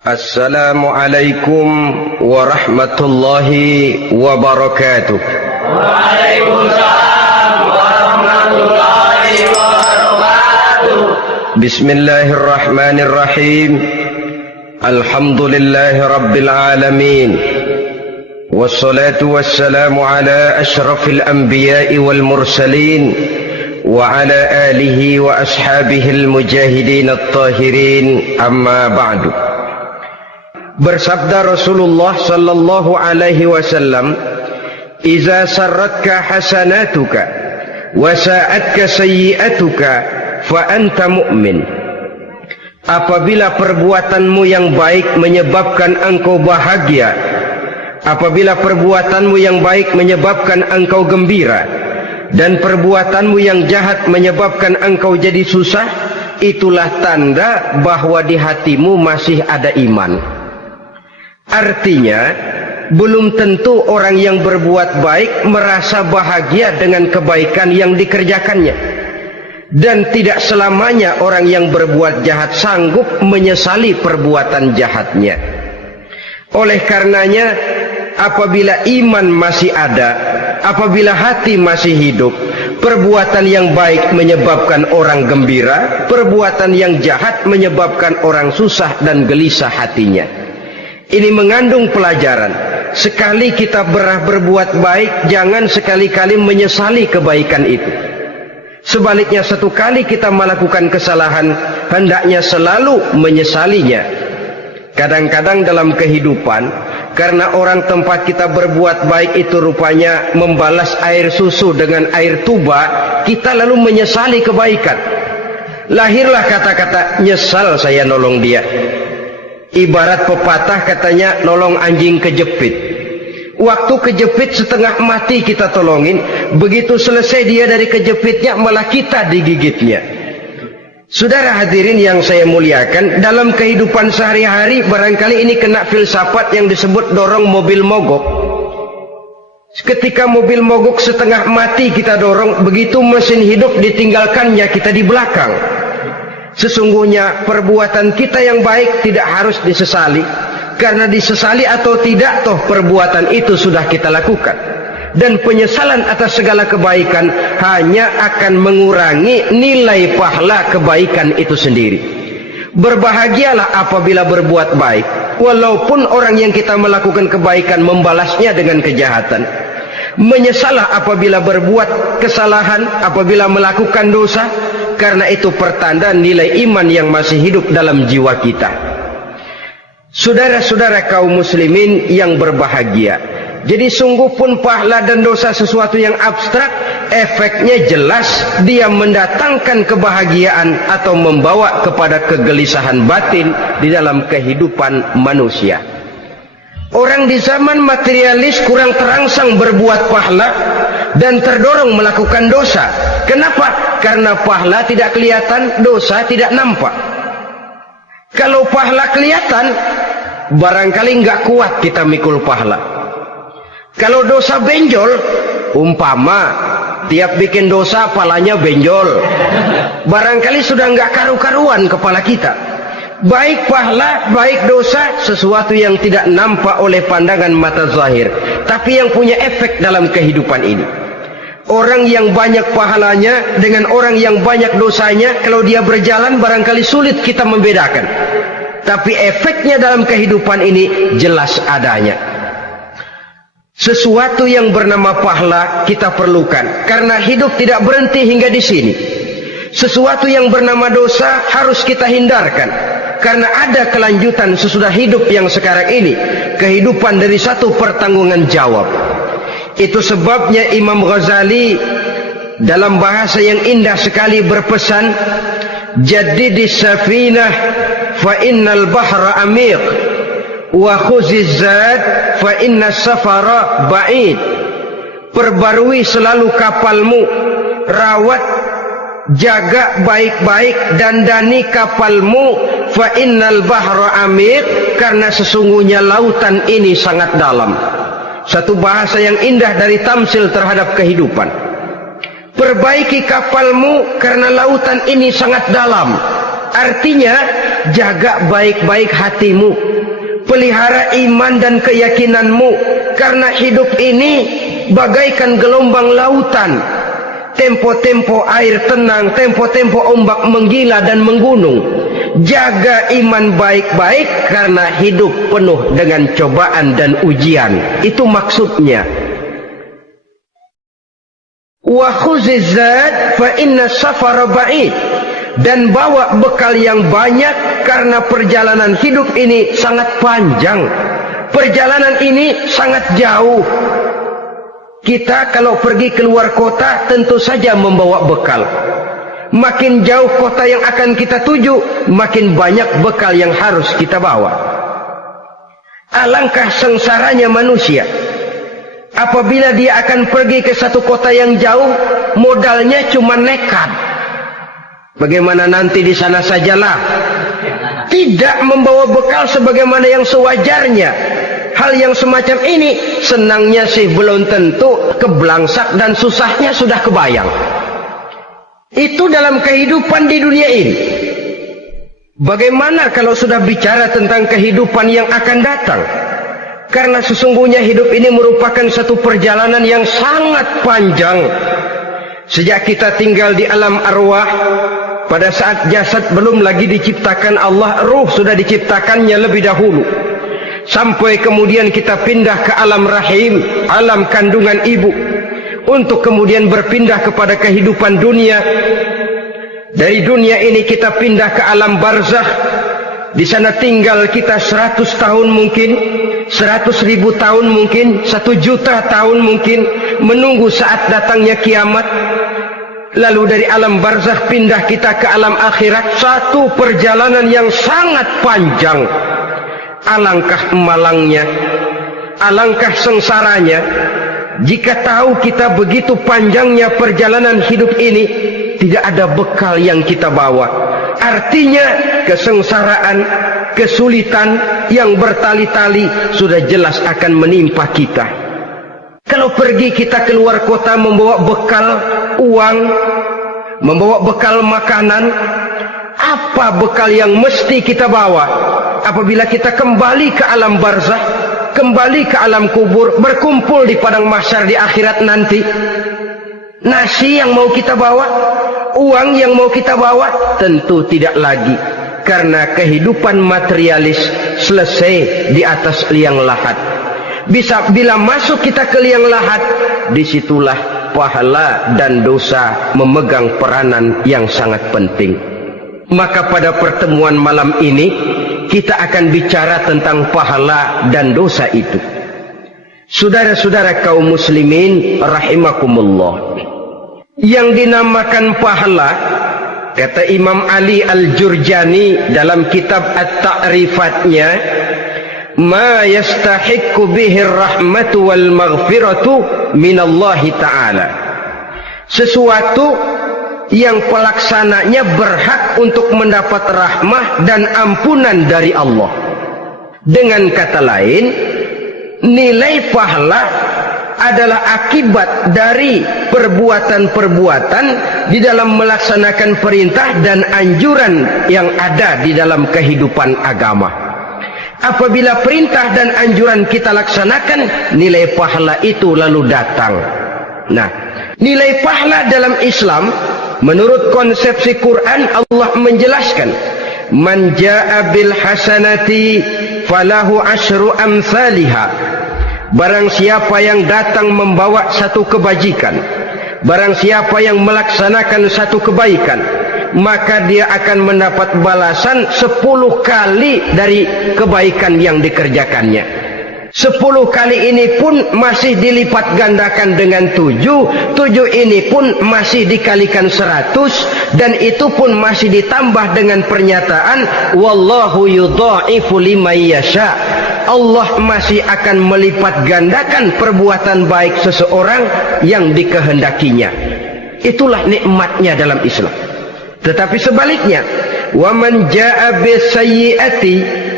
Assalamualaikum warahmatullahi wabarakatuh. Waalaikumsalam warahmatullahi wabarakatuh. Bismillahirrahmanirrahim. Alhamdulillahi rabbil alamin. Wassalatu wassalamu ala ashrafil anbiya'i wal mursalin wa ala alihi wa ashabihil mujahidin at-tahirin, amma ba'du. Bersabda Rasulullah sallallahu alaihi wasallam, "Iza sarratka hasanatuka wa sa'atka sayyi'atuka fa anta mu'min." Apabila perbuatanmu yang baik menyebabkan engkau bahagia, apabila perbuatanmu yang baik menyebabkan engkau gembira, dan perbuatanmu yang jahat menyebabkan engkau jadi susah, itulah tanda bahwa di hatimu masih ada iman. Artinya, belum tentu orang yang berbuat baik merasa bahagia dengan kebaikan yang dikerjakannya. Dan tidak selamanya orang yang berbuat jahat sanggup menyesali perbuatan jahatnya. Oleh karenanya, apabila iman masih ada, apabila hati masih hidup, perbuatan yang baik menyebabkan orang gembira, perbuatan yang jahat menyebabkan orang susah dan gelisah hatinya. Ini mengandung pelajaran. Sekali kita berbuat baik, jangan sekali-kali menyesali kebaikan itu. Sebaliknya, satu kali kita melakukan kesalahan, hendaknya selalu menyesalinya. Kadang-kadang dalam kehidupan, karena orang tempat kita berbuat baik itu rupanya membalas air susu dengan air tuba, kita lalu menyesali kebaikan. Lahirlah kata-kata, "Nyesal saya nolong dia." Ibarat pepatah katanya, nolong anjing kejepit. Waktu kejepit setengah mati kita tolongin, begitu selesai dia dari kejepitnya malah kita digigitnya. Saudara hadirin yang saya muliakan, dalam kehidupan sehari-hari barangkali ini kena filsafat yang disebut dorong mobil mogok. Ketika mobil mogok setengah mati kita dorong, begitu mesin hidup ditinggalkannya kita di belakang. Sesungguhnya perbuatan kita yang baik tidak harus disesali, karena disesali atau tidak, toh perbuatan itu sudah kita lakukan. Dan penyesalan atas segala kebaikan hanya akan mengurangi nilai pahala kebaikan itu sendiri. Berbahagialah apabila berbuat baik, walaupun orang yang kita melakukan kebaikan membalasnya dengan kejahatan. Menyesalah apabila berbuat kesalahan, apabila melakukan dosa, karena itu pertanda nilai iman yang masih hidup dalam jiwa kita. Saudara-saudara kaum muslimin yang berbahagia, jadi sungguh pun pahala dan dosa sesuatu yang abstrak, efeknya jelas dia mendatangkan kebahagiaan atau membawa kepada kegelisahan batin di dalam kehidupan manusia. Orang di zaman materialis kurang terangsang berbuat pahala dan terdorong melakukan dosa. Kenapa? Karena pahala tidak kelihatan, dosa tidak nampak. Kalau pahala kelihatan, barangkali nggak kuat kita mikul pahala. Kalau dosa benjol, umpama tiap bikin dosa palanya benjol, barangkali sudah nggak karu-karuan kepala kita. Baik pahala, baik dosa, sesuatu yang tidak nampak oleh pandangan mata zahir, tapi yang punya efek dalam kehidupan ini. Orang yang banyak pahalanya dengan orang yang banyak dosanya, kalau dia berjalan barangkali sulit kita membedakan. Tapi efeknya dalam kehidupan ini jelas adanya. Sesuatu yang bernama pahala kita perlukan, karena hidup tidak berhenti hingga di sini. Sesuatu yang bernama dosa harus kita hindarkan, karena ada kelanjutan sesudah hidup yang sekarang ini, kehidupan dari satu pertanggungan jawab. Itu sebabnya Imam Ghazali dalam bahasa yang indah sekali berpesan, "Jaddidis safinah fa innal bahra amiq wa khuziz zad fa innas safara ba'id." Perbarui selalu kapalmu, rawat, jaga baik-baik, dandani kapalmu, fa innal bahra amiq, karena sesungguhnya lautan ini sangat dalam. Satu bahasa yang indah dari tamsil terhadap kehidupan. Perbaiki kapalmu karena lautan ini sangat dalam. Artinya jaga baik-baik hatimu, pelihara iman dan keyakinanmu, karena hidup ini bagaikan gelombang lautan, tempo-tempo air tenang, tempo-tempo ombak menggila dan menggunung. Jaga iman baik-baik karena hidup penuh dengan cobaan dan ujian. Itu maksudnya. Wa khuziz zad fa inna safara ba'id. Dan bawa bekal yang banyak karena perjalanan hidup ini sangat panjang. Perjalanan ini sangat jauh. Kita kalau pergi keluar kota tentu saja membawa bekal. Makin jauh kota yang akan kita tuju, makin banyak bekal yang harus kita bawa. Alangkah sengsaranya manusia apabila dia akan pergi ke satu kota yang jauh, modalnya cuma nekat. Bagaimana nanti di sana sajalah. Tidak membawa bekal sebagaimana yang sewajarnya. Hal yang semacam ini senangnya sih belum tentu, keblangsak dan susahnya sudah kebayang. Itu dalam kehidupan di dunia ini. Bagaimana kalau sudah bicara tentang kehidupan yang akan datang? Karena sesungguhnya hidup ini merupakan satu perjalanan yang sangat panjang. Sejak kita tinggal di alam arwah, pada saat jasad belum lagi diciptakan Allah, ruh sudah diciptakannya lebih dahulu. Sampai kemudian kita pindah ke alam rahim, alam kandungan ibu, untuk kemudian berpindah kepada kehidupan dunia. Dari dunia ini kita pindah ke alam barzakh. Di sana tinggal kita 100 tahun mungkin, 100.000 tahun mungkin, 1 juta tahun mungkin, menunggu saat datangnya kiamat. Lalu dari alam barzakh pindah kita ke alam akhirat. Satu perjalanan yang sangat panjang. Alangkah malangnya, alangkah sengsaranya jika tahu kita begitu panjangnya perjalanan hidup ini, tidak ada bekal yang kita bawa. Artinya kesengsaraan, kesulitan yang bertali-tali sudah jelas akan menimpa kita. Kalau pergi kita keluar kota membawa bekal uang, membawa bekal makanan, apa bekal yang mesti kita bawa? Apabila kita kembali ke alam barzakh, kembali ke alam kubur, berkumpul di padang mahsyar di akhirat nanti, nasi yang mau kita bawa, uang yang mau kita bawa, tentu tidak lagi. Karena kehidupan materialis selesai di atas liang lahat. Bila masuk kita ke liang lahat, disitulah pahala dan dosa memegang peranan yang sangat penting. Maka pada pertemuan malam ini kita akan bicara tentang pahala dan dosa itu. Saudara-saudara kaum muslimin rahimakumullah, yang dinamakan pahala, kata Imam Ali Al-Jurjani dalam kitab At-Ta'rifatnya, ma yastahiqqu bihi ar-rahmatu wal maghfiratu minallahi ta'ala. Sesuatu yang pelaksananya berhak untuk mendapat rahmah dan ampunan dari Allah. Dengan kata lain, nilai pahala adalah akibat dari perbuatan-perbuatan di dalam melaksanakan perintah dan anjuran yang ada di dalam kehidupan agama. Apabila perintah dan anjuran kita laksanakan, nilai pahala itu lalu datang. Nah, nilai pahala dalam Islam menurut konsepsi Quran, Allah menjelaskan, man jaa bil hasanati falahu asyru amsalihha. Barang siapa yang datang membawa satu kebajikan, barang siapa yang melaksanakan satu kebaikan, maka dia akan mendapat balasan 10 kali dari kebaikan yang dikerjakannya. 10 kali ini pun masih dilipat gandakan dengan 7 ini pun masih dikalikan 100, dan itu pun masih ditambah dengan pernyataan wallahu yudha'ifu liman yasha. Allah masih akan melipat gandakan perbuatan baik seseorang yang dikehendakinya. Itulah nikmatnya dalam Islam. Tetapi sebaliknya, wa man jaa bisayyi'ati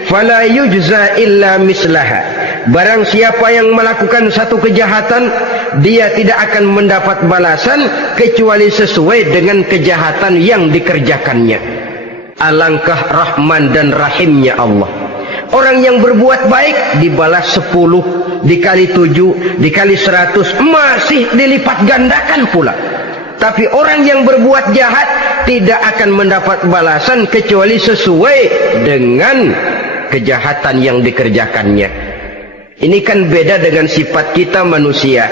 fala yujza illa mislaha. Barang siapa yang melakukan satu kejahatan, dia tidak akan mendapat balasan kecuali sesuai dengan kejahatan yang dikerjakannya. Alangkah rahman dan rahimnya Allah. Orang yang berbuat baik dibalas 10, dikali 7, dikali 100, masih dilipat gandakan pula. Tapi orang yang berbuat jahat tidak akan mendapat balasan kecuali sesuai dengan kejahatan yang dikerjakannya. Ini kan beda dengan sifat kita manusia.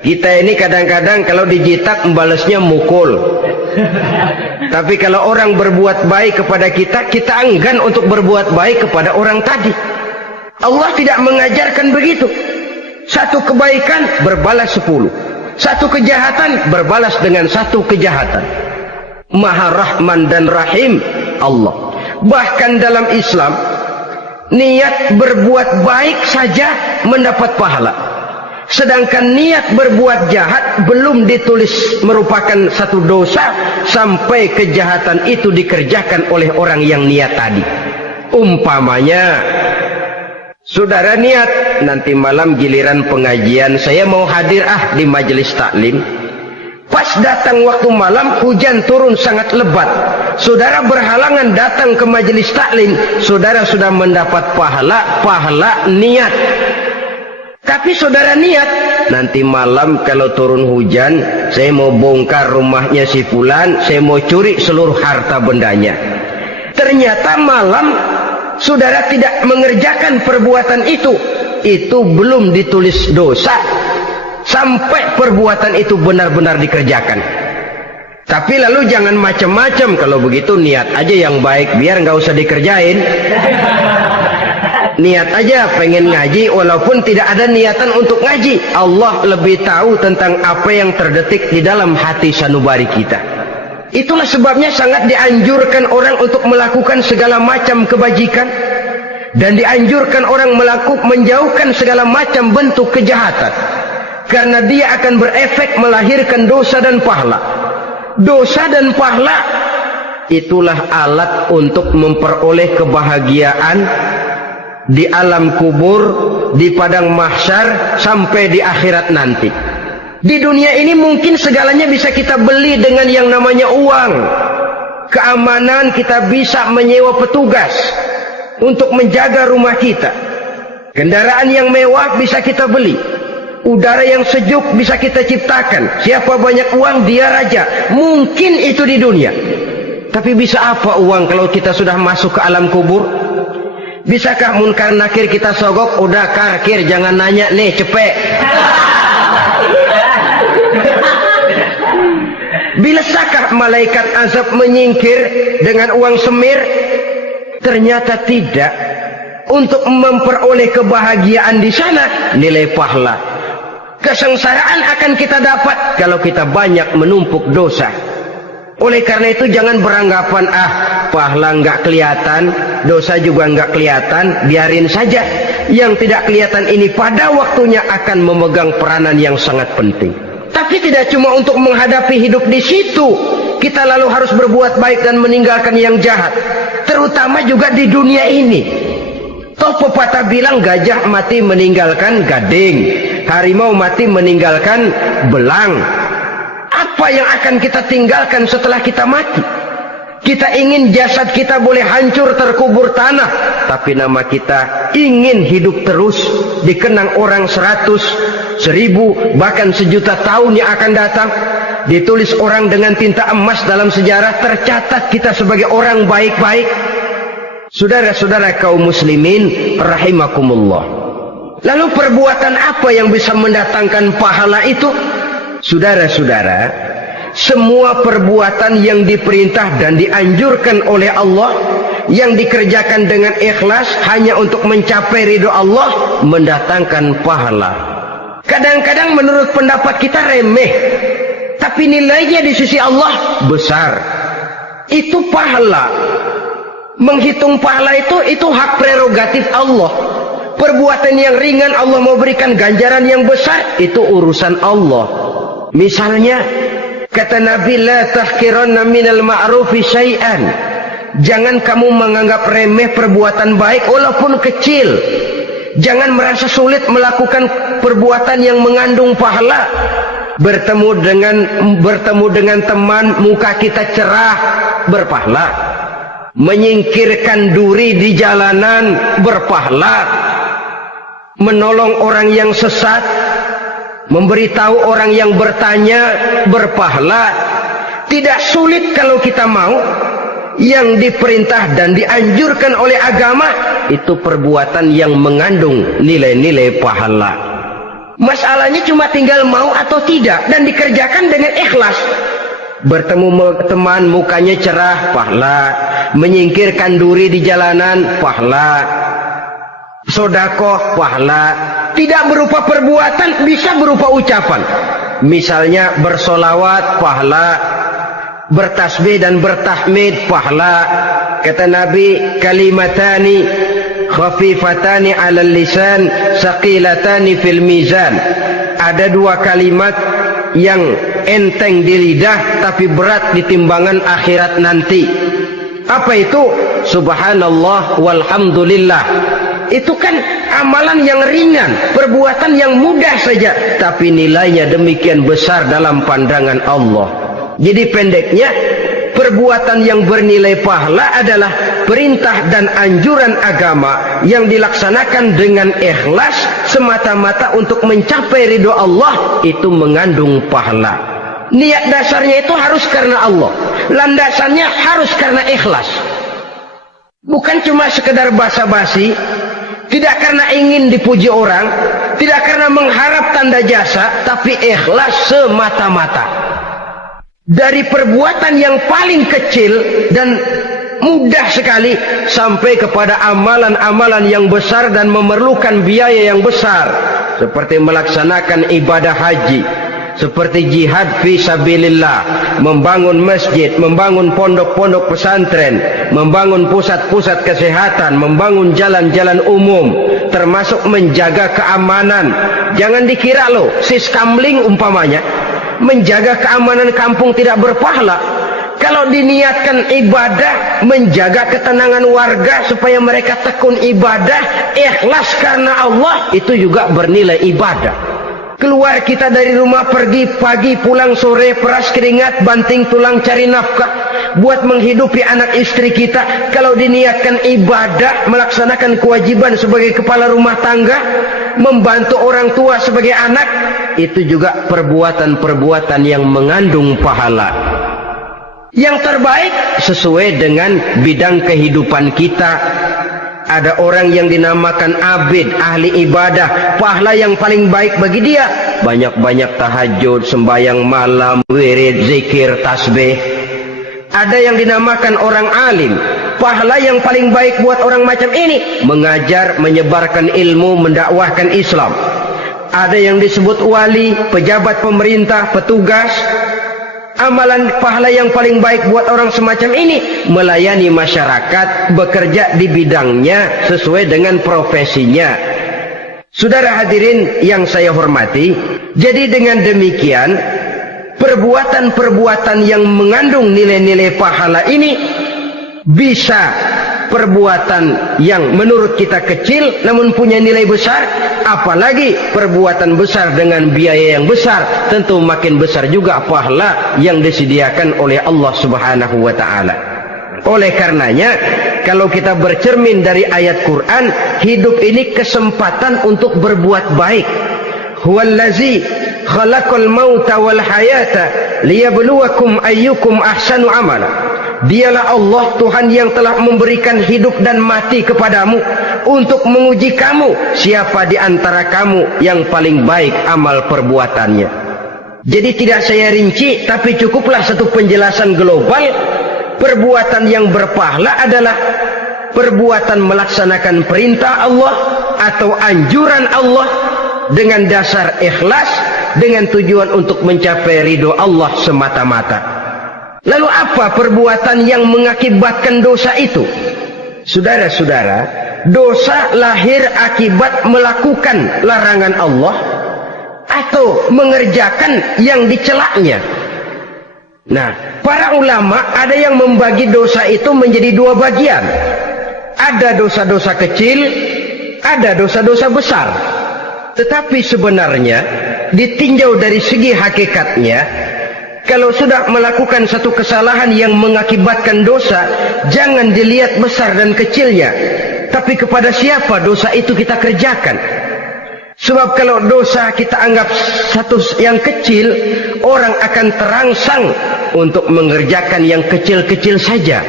Kita ini kadang-kadang kalau dijitak membalasnya mukul. Tapi kalau orang berbuat baik kepada kita, kita enggan untuk berbuat baik kepada orang tadi. Allah tidak mengajarkan begitu. Satu kebaikan berbalas 10. Satu kejahatan berbalas dengan satu kejahatan. Maha Rahman dan Rahim Allah. Bahkan dalam Islam, niat berbuat baik saja mendapat pahala. Sedangkan niat berbuat jahat belum ditulis merupakan satu dosa sampai kejahatan itu dikerjakan oleh orang yang niat tadi. Umpamanya, saudara niat nanti malam giliran pengajian saya mau hadir di majelis taklim. Pas datang waktu malam hujan turun sangat lebat. Saudara berhalangan datang ke majelis taklim, saudara sudah mendapat pahala niat. Tapi saudara niat, nanti malam kalau turun hujan, saya mau bongkar rumahnya si fulan, saya mau curi seluruh harta bendanya. Ternyata malam saudara tidak mengerjakan perbuatan itu belum ditulis dosa sampai perbuatan itu benar-benar dikerjakan. Tapi lalu jangan macam-macam. Kalau begitu niat aja yang baik, biar nggak usah dikerjain. Niat aja pengen ngaji walaupun tidak ada niatan untuk ngaji. Allah lebih tahu tentang apa yang terdetik di dalam hati sanubari kita. Itulah sebabnya sangat dianjurkan orang untuk melakukan segala macam kebajikan, dan dianjurkan orang menjauhkan segala macam bentuk kejahatan, karena dia akan berefek melahirkan dosa dan pahala. Dosa dan pahala itulah alat untuk memperoleh kebahagiaan di alam kubur, di padang mahsyar, sampai di akhirat nanti. Di dunia ini mungkin segalanya bisa kita beli dengan yang namanya uang. Keamanan kita bisa menyewa petugas untuk menjaga rumah kita. Kendaraan yang mewah bisa kita beli. Udara yang sejuk bisa kita ciptakan. Siapa banyak uang dia raja. Mungkin itu di dunia. Tapi bisa apa uang kalau kita sudah masuk ke alam kubur? Bisakah munkar nakir kita sogok? Udah karkir, jangan nanya nih, cepet. Bisakah malaikat azab menyingkir dengan uang semir? Ternyata tidak. Untuk memperoleh kebahagiaan di sana, nilai pahala. Kesengsaraan akan kita dapat kalau kita banyak menumpuk dosa. Oleh karena itu jangan beranggapan pahala nggak kelihatan, dosa juga nggak kelihatan, biarin saja. Yang tidak kelihatan ini pada waktunya akan memegang peranan yang sangat penting. Tapi tidak cuma untuk menghadapi hidup di situ, kita lalu harus berbuat baik dan meninggalkan yang jahat. Terutama juga di dunia ini. Toh pepatah bilang gajah mati meninggalkan gading, harimau mati meninggalkan belang. Apa yang akan kita tinggalkan setelah kita mati? Kita ingin jasad kita boleh hancur terkubur tanah, tapi nama kita ingin hidup terus, dikenang orang 100, 1000, bahkan 1.000.000 tahun yang akan datang. Ditulis orang dengan tinta emas dalam sejarah, tercatat kita sebagai orang baik-baik. Saudara-saudara kaum muslimin rahimakumullah. Lalu perbuatan apa yang bisa mendatangkan pahala itu? Saudara-saudara, semua perbuatan yang diperintah dan dianjurkan oleh Allah, yang dikerjakan dengan ikhlas hanya untuk mencapai ridho Allah, mendatangkan pahala. Kadang-kadang menurut pendapat kita remeh, tapi nilainya di sisi Allah besar. Itu pahala. Menghitung pahala itu hak prerogatif Allah. Perbuatan yang ringan Allah mau berikan ganjaran yang besar, itu urusan Allah. Misalnya kata Nabi, la tahqiranna minal ma'rufi syai'an. Jangan kamu menganggap remeh perbuatan baik walaupun kecil. Jangan merasa sulit melakukan perbuatan yang mengandung pahala. Bertemu dengan teman, muka kita cerah, berpahala. menyingkirkan duri di jalanan berpahala, menolong orang yang sesat, memberitahu orang yang bertanya berpahala. Tidak sulit kalau kita mau. Yang diperintah dan dianjurkan oleh agama itu perbuatan yang mengandung nilai-nilai pahala. Masalahnya cuma tinggal mau atau tidak dan dikerjakan dengan ikhlas. Bertemu teman mukanya cerah, pahala. Menyingkirkan duri di jalanan, pahala. Sodakoh, pahala. Tidak berupa perbuatan, bisa berupa ucapan. Misalnya bersolawat, pahala. Bertasbih dan bertahmid, pahala. Kata Nabi, kalimatani khafifatani 'alal lisan, saqilatani fil mizan. Ada dua kalimat yang enteng di lidah tapi berat di timbangan akhirat nanti. Apa itu? Subhanallah walhamdulillah. Itu kan amalan yang ringan, perbuatan yang mudah saja, tapi nilainya demikian besar dalam pandangan Allah. Jadi pendeknya, perbuatan yang bernilai pahala adalah perintah dan anjuran agama yang dilaksanakan dengan ikhlas semata-mata untuk mencapai ridho Allah, itu mengandung pahala. Niat dasarnya itu harus karena Allah, landasannya harus karena ikhlas. Bukan cuma sekedar basa-basi, tidak karena ingin dipuji orang, tidak karena mengharap tanda jasa, tapi ikhlas semata-mata. Dari perbuatan yang paling kecil dan mudah sekali sampai kepada amalan-amalan yang besar dan memerlukan biaya yang besar, seperti melaksanakan ibadah haji, seperti jihad fi sabilillah, membangun masjid, membangun pondok-pondok pesantren, membangun pusat-pusat kesehatan, membangun jalan-jalan umum, termasuk menjaga keamanan. Jangan dikira loh, siskamling umpamanya, menjaga keamanan kampung tidak berpahala. Kalau diniatkan ibadah, menjaga ketenangan warga supaya mereka tekun ibadah, ikhlas karena Allah, itu juga bernilai ibadah. Keluar kita dari rumah, pergi pagi, pulang sore, peras keringat, banting tulang cari nafkah buat menghidupi anak istri kita. Kalau diniatkan ibadah, melaksanakan kewajiban sebagai kepala rumah tangga, membantu orang tua sebagai anak, itu juga perbuatan-perbuatan yang mengandung pahala. Yang terbaik sesuai dengan bidang kehidupan kita. Ada orang yang dinamakan abid, ahli ibadah, pahala yang paling baik bagi dia banyak-banyak tahajud, sembahyang malam, wirid, zikir, tasbih. Ada yang dinamakan orang alim, pahala yang paling baik buat orang macam ini mengajar, menyebarkan ilmu, mendakwahkan Islam. Ada yang disebut wali, pejabat pemerintah, petugas. Amalan pahala yang paling baik buat orang semacam ini melayani masyarakat, bekerja di bidangnya sesuai dengan profesinya. Saudara hadirin yang saya hormati, jadi dengan demikian perbuatan-perbuatan yang mengandung nilai-nilai pahala ini bisa perbuatan yang menurut kita kecil namun punya nilai besar, apalagi perbuatan besar dengan biaya yang besar, tentu makin besar juga pahala yang disediakan oleh Allah Subhanahu wa taala. Oleh karenanya, kalau kita bercermin dari ayat Quran, hidup ini kesempatan untuk berbuat baik. Huwallazi khalaqal mauta wal hayata liyabluwakum ayyukum ahsanu amala. Dialah Allah Tuhan yang telah memberikan hidup dan mati kepadamu untuk menguji kamu siapa di antara kamu yang paling baik amal perbuatannya. Jadi tidak saya rinci, tapi cukuplah satu penjelasan global. Perbuatan yang berpahala adalah perbuatan melaksanakan perintah Allah atau anjuran Allah dengan dasar ikhlas, dengan tujuan untuk mencapai ridho Allah semata-mata. Lalu apa perbuatan yang mengakibatkan dosa itu? Saudara-saudara, dosa lahir akibat melakukan larangan Allah atau mengerjakan yang dicelaknya. Nah, para ulama ada yang membagi dosa itu menjadi dua bagian. Ada dosa-dosa kecil, ada dosa-dosa besar. Tetapi sebenarnya ditinjau dari segi hakikatnya, Kalau sudah melakukan satu kesalahan yang mengakibatkan dosa, jangan dilihat besar dan kecilnya, tapi kepada siapa dosa itu kita kerjakan. Sebab kalau dosa kita anggap satu yang kecil, orang akan terangsang untuk mengerjakan yang kecil-kecil saja.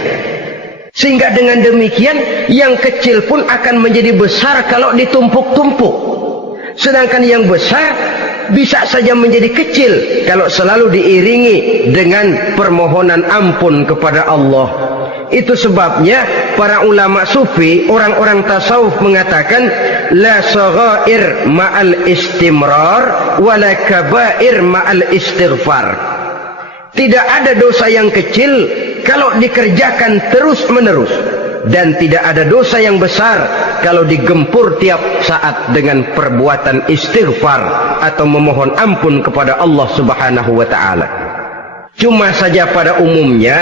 Sehingga dengan demikian, yang kecil pun akan menjadi besar kalau ditumpuk-tumpuk. Sedangkan yang besar bisa saja menjadi kecil kalau selalu diiringi dengan permohonan ampun kepada Allah. Itu sebabnya para ulama sufi, orang-orang tasawuf mengatakan la saghair ma'al istimrar wala kabair ma'al istighfar. Tidak ada dosa yang kecil kalau dikerjakan terus-menerus, dan tidak ada dosa yang besar kalau digempur tiap saat dengan perbuatan istighfar atau memohon ampun kepada Allah Subhanahu wa taala. Cuma saja pada umumnya,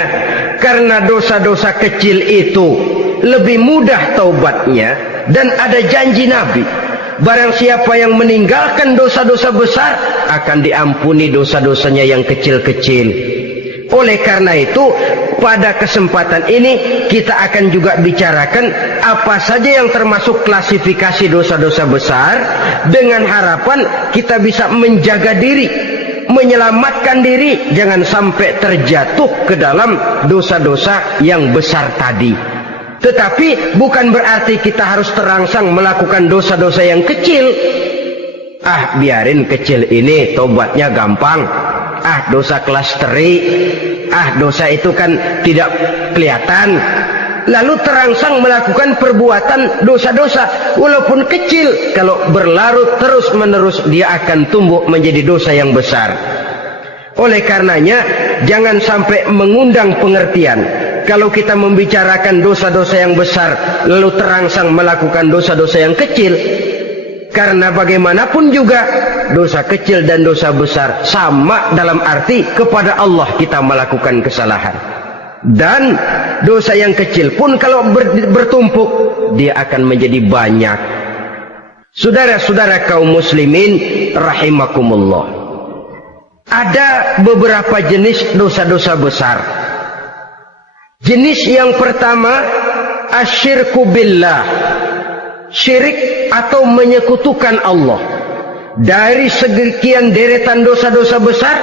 karena dosa-dosa kecil itu lebih mudah taubatnya, dan ada janji Nabi, barang siapa yang meninggalkan dosa-dosa besar akan diampuni dosa-dosanya yang kecil-kecil. Oleh karena itu, pada kesempatan ini kita akan juga bicarakan apa saja yang termasuk klasifikasi dosa-dosa besar, dengan harapan kita bisa menjaga diri, menyelamatkan diri, jangan sampai terjatuh ke dalam dosa-dosa yang besar tadi. Tetapi bukan berarti kita harus terangsang melakukan dosa-dosa yang kecil. Biarin kecil ini, tobatnya gampang. Dosa kelas teri. Dosa itu kan tidak kelihatan. Lalu terangsang melakukan perbuatan dosa-dosa walaupun kecil, kalau berlarut terus-menerus dia akan tumbuh menjadi dosa yang besar. Oleh karenanya, jangan sampai mengundang pengertian kalau kita membicarakan dosa-dosa yang besar lalu terangsang melakukan dosa-dosa yang kecil. Karena bagaimanapun juga dosa kecil dan dosa besar sama dalam arti kepada Allah kita melakukan kesalahan. Dan dosa yang kecil pun kalau bertumpuk, dia akan menjadi banyak. Saudara-saudara kaum muslimin rahimakumullah, ada beberapa jenis dosa-dosa besar. Jenis yang pertama, asyirku billah, syirik atau menyekutukan Allah. Dari sekian deretan dosa-dosa besar,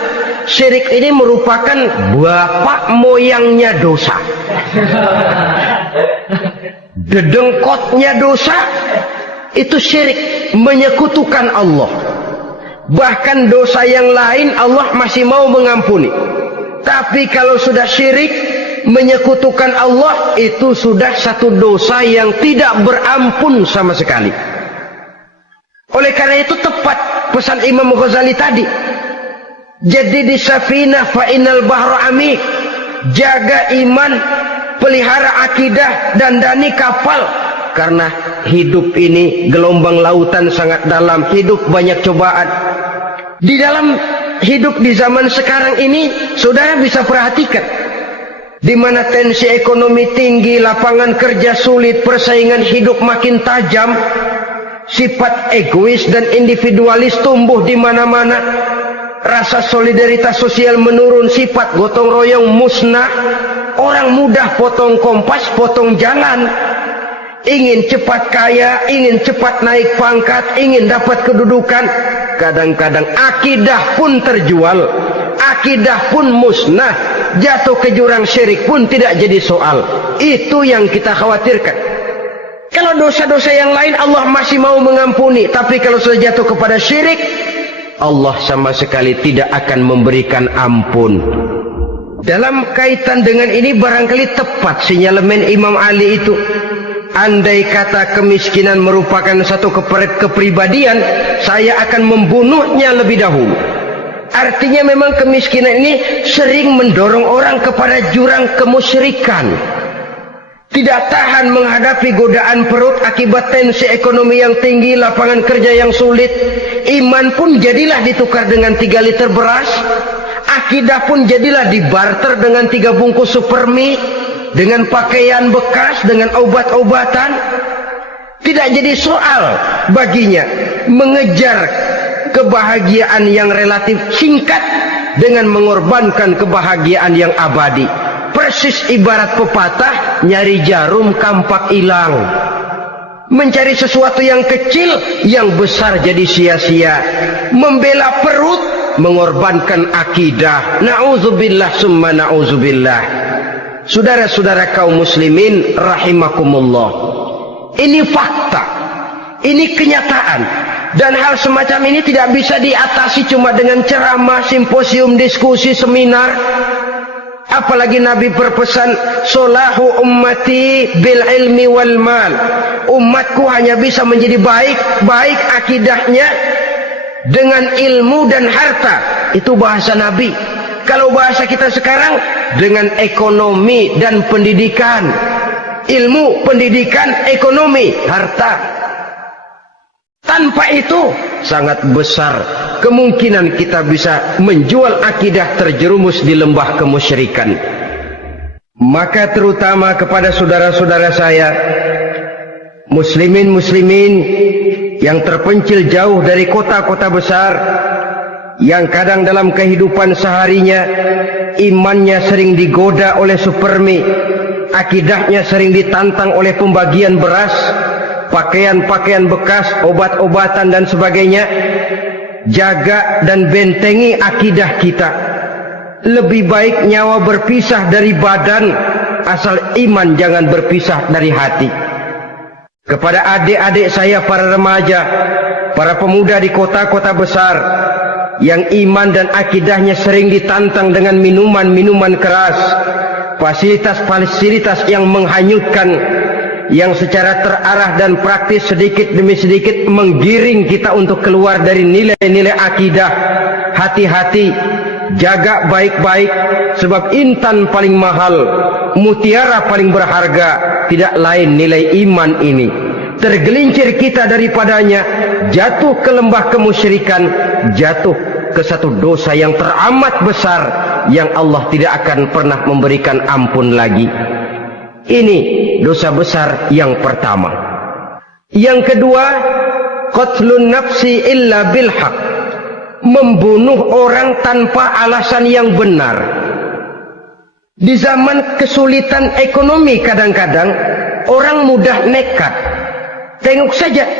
syirik ini merupakan bapak moyangnya dosa. Dedengkotnya dosa itu syirik, menyekutukan Allah. Bahkan dosa yang lain Allah masih mau mengampuni, tapi kalau sudah syirik, menyekutukan Allah, itu sudah satu dosa yang tidak berampun sama sekali. Oleh karena itu tepat pesan Imam Ghazali tadi, jadi di safinah fa innal bahra amik, jaga iman, pelihara akidah, dandani kapal, karena hidup ini gelombang lautan sangat dalam, hidup banyak cobaan. Di dalam hidup di zaman sekarang ini, saudara bisa perhatikan, di mana tensi ekonomi tinggi, lapangan kerja sulit, persaingan hidup makin tajam, sifat egois dan individualis tumbuh di mana-mana, rasa solidaritas sosial menurun, sifat gotong royong musnah, orang mudah potong kompas, potong jalan, ingin cepat kaya, ingin cepat naik pangkat, ingin dapat kedudukan. Kadang-kadang akidah pun terjual, akidah pun musnah, jatuh ke jurang syirik pun tidak jadi soal. Itu yang kita khawatirkan. Kalau dosa-dosa yang lain Allah masih mau mengampuni, tapi kalau sudah jatuh kepada syirik, Allah sama sekali tidak akan memberikan ampun. Dalam kaitan dengan ini barangkali tepat sinyalemen Imam Ali itu. Andai kata kemiskinan merupakan satu kepribadian, saya akan membunuhnya lebih dahulu. Artinya memang kemiskinan ini sering mendorong orang kepada jurang kemusyrikan. Tidak tahan menghadapi godaan perut akibat tensi ekonomi yang tinggi, lapangan kerja yang sulit. Iman pun jadilah ditukar dengan 3 liter beras. Akidah pun jadilah dibarter dengan 3 bungkus supermi, dengan pakaian bekas, dengan obat-obatan. Tidak jadi soal baginya mengejar kebahagiaan yang relatif singkat dengan mengorbankan kebahagiaan yang abadi. Persis ibarat pepatah, nyari jarum kampak hilang. Mencari sesuatu yang kecil, yang besar jadi sia-sia. Membela perut, mengorbankan akidah. Na'udzubillah summa na'udzubillah. Saudara-saudara kaum muslimin rahimakumullah. Ini fakta. Ini kenyataan. Dan hal semacam ini tidak bisa diatasi cuma dengan ceramah, simposium, diskusi, seminar. Apalagi Nabi berpesan, solahu ummati bil ilmi wal mal. Umatku hanya bisa menjadi baik akidahnya dengan ilmu dan harta. Itu bahasa Nabi. Kalau bahasa kita sekarang, dengan ekonomi dan pendidikan. Ilmu, pendidikan, ekonomi, harta. Tanpa itu sangat besar kemungkinan kita bisa menjual akidah terjerumus di lembah kemusyrikan. Maka terutama kepada saudara-saudara saya, muslimin yang terpencil jauh dari kota-kota besar, yang kadang dalam kehidupan seharinya imannya sering digoda oleh supermi, akidahnya sering ditantang oleh pembagian beras, pakaian-pakaian bekas, obat-obatan dan sebagainya. Jaga dan bentengi akidah kita. Lebih baik nyawa berpisah dari badan, asal iman jangan berpisah dari hati. Kepada adik-adik saya para remaja, para pemuda di kota-kota besar, yang iman dan akidahnya sering ditantang dengan minuman-minuman keras, fasilitas-fasilitas yang menghanyutkan, yang secara terarah dan praktis sedikit demi sedikit menggiring kita untuk keluar dari nilai-nilai akidah. Hati-hati, jaga baik-baik, sebab intan paling mahal, mutiara paling berharga, tidak lain nilai iman ini. Tergelincir kita daripadanya, jatuh ke lembah kemusyrikan, jatuh ke satu dosa yang teramat besar, yang Allah tidak akan pernah memberikan ampun lagi. Ini dosa besar yang pertama. Yang kedua, qatlun nafsi illa bil haq. Membunuh orang tanpa alasan yang benar. Di zaman kesulitan ekonomi kadang-kadang orang mudah nekat. Tengok saja,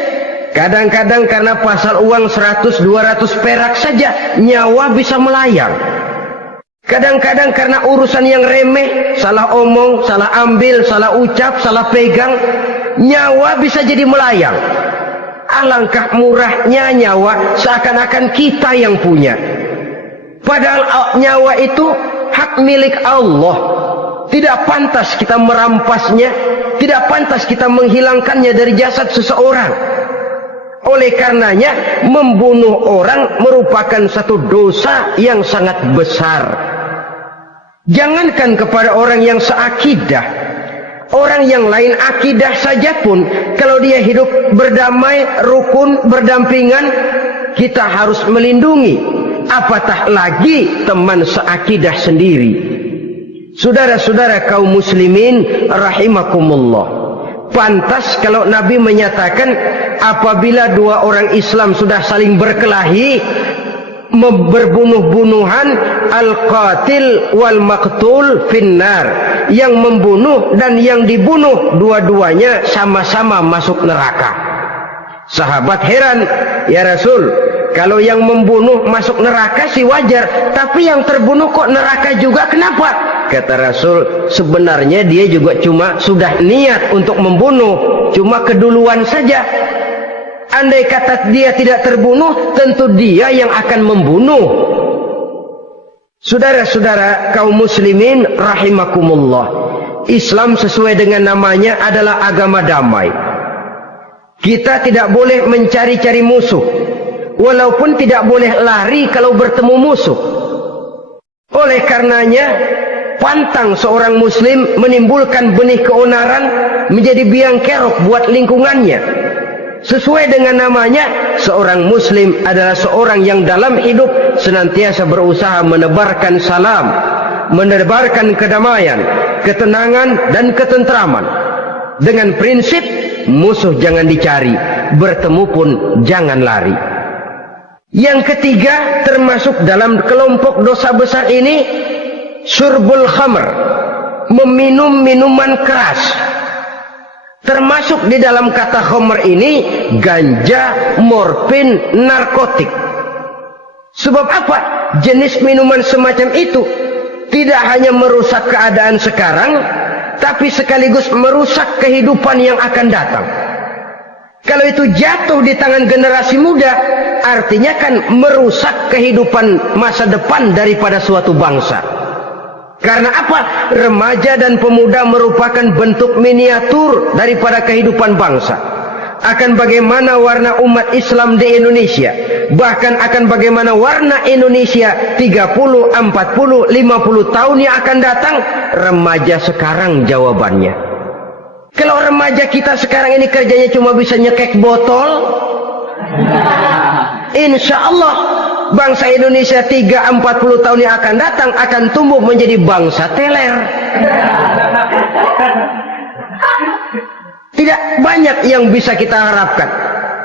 kadang-kadang karena pasar uang 100-200 perak saja nyawa bisa melayang. Kadang-kadang karena urusan yang remeh, salah omong, salah ambil, salah ucap, salah pegang, nyawa bisa jadi melayang. Alangkah murahnya nyawa, seakan-akan kita yang punya. Padahal nyawa itu hak milik Allah. Tidak pantas kita merampasnya, tidak pantas kita menghilangkannya dari jasad seseorang. Oleh karenanya, membunuh orang merupakan satu dosa yang sangat besar. Jangankan kepada orang yang seakidah, orang yang lain akidah saja pun, kalau dia hidup berdamai, rukun, berdampingan, kita harus melindungi. Apatah lagi teman seakidah sendiri. Saudara-saudara kaum muslimin rahimakumullah, pantas kalau Nabi menyatakan apabila dua orang Islam sudah saling berkelahi, berbunuh-bunuhan, al-qatil wal maqtul finnar, yang membunuh dan yang dibunuh dua-duanya sama-sama masuk neraka. Sahabat heran, ya Rasul, kalau yang membunuh masuk neraka sih wajar, tapi yang terbunuh kok neraka juga, kenapa? Kata Rasul, sebenarnya dia juga cuma sudah niat untuk membunuh, cuma keduluan saja. Andai kata dia tidak terbunuh, tentu dia yang akan membunuh. Saudara-saudara kaum muslimin rahimakumullah, Islam sesuai dengan namanya adalah agama damai. Kita tidak boleh mencari-cari musuh, walaupun tidak boleh lari kalau bertemu musuh. Oleh karenanya, pantang seorang muslim menimbulkan benih keonaran menjadi biang kerok buat lingkungannya. Sesuai dengan namanya, seorang muslim adalah seorang yang dalam hidup senantiasa berusaha menebarkan salam, menebarkan kedamaian, ketenangan dan ketentraman. Dengan prinsip, musuh jangan dicari, bertemu pun jangan lari. Yang ketiga, termasuk dalam kelompok dosa besar ini, syurbul khamr, meminum minuman keras. Termasuk di dalam kata khamr ini ganja, morfin, narkotik. Sebab apa? Jenis minuman semacam itu tidak hanya merusak keadaan sekarang, tapi sekaligus merusak kehidupan yang akan datang. Kalau itu jatuh di tangan generasi muda, artinya kan merusak kehidupan masa depan daripada suatu bangsa. Karena apa? Remaja dan pemuda merupakan bentuk miniatur daripada kehidupan bangsa. Akan bagaimana warna umat Islam di Indonesia, bahkan akan bagaimana warna Indonesia 30, 40, 50 tahun yang akan datang, remaja sekarang jawabannya. Kalau remaja kita sekarang ini kerjanya cuma bisa nyekek botol, insya Allah bangsa Indonesia 30-40 tahun yang akan datang akan tumbuh menjadi bangsa teler. Tidak banyak yang bisa kita harapkan.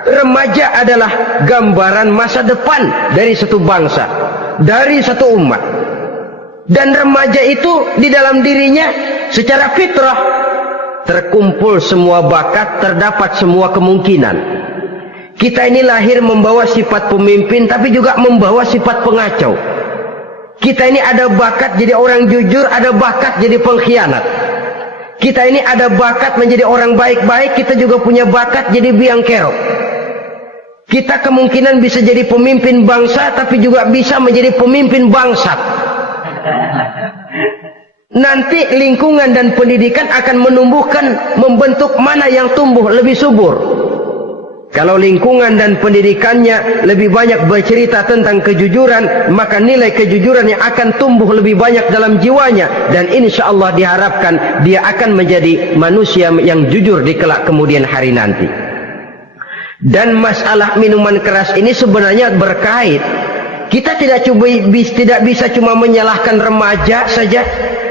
Remaja adalah gambaran masa depan dari satu bangsa, dari satu umat. Dan remaja itu di dalam dirinya secara fitrah terkumpul semua bakat, terdapat semua kemungkinan. Kita ini lahir membawa sifat pemimpin, tapi juga membawa sifat pengacau. Kita ini ada bakat jadi orang jujur, ada bakat jadi pengkhianat. Kita ini ada bakat menjadi orang baik-baik, kita juga punya bakat jadi biang kerok. Kita kemungkinan bisa jadi pemimpin bangsa, tapi juga bisa menjadi pemimpin bangsat. Nanti lingkungan dan pendidikan akan menumbuhkan, membentuk mana yang tumbuh lebih subur. Kalau lingkungan dan pendidikannya lebih banyak bercerita tentang kejujuran, maka nilai kejujuran yang akan tumbuh lebih banyak dalam jiwanya. Dan insya Allah diharapkan dia akan menjadi manusia yang jujur di kelak kemudian hari nanti. Dan masalah minuman keras ini sebenarnya berkait. Kita tidak bisa cuma menyalahkan remaja saja,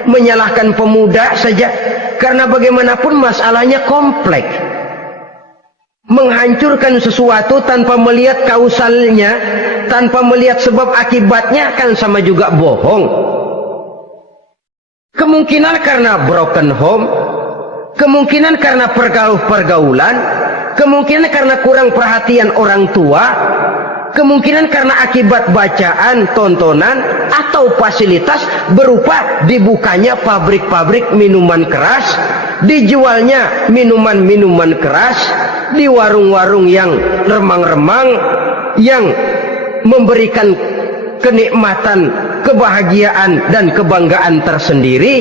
menyalahkan pemuda saja, karena bagaimanapun masalahnya kompleks. Menghancurkan sesuatu tanpa melihat kausalnya, tanpa melihat sebab akibatnya, kan sama juga bohong. Kemungkinan karena broken home, kemungkinan karena pergaulan, kemungkinan karena kurang perhatian orang tua, kemungkinan karena akibat bacaan, tontonan, atau fasilitas berupa dibukanya pabrik-pabrik minuman keras, dijualnya minuman-minuman keras, di warung-warung yang remang-remang, yang memberikan kenikmatan, kebahagiaan, dan kebanggaan tersendiri,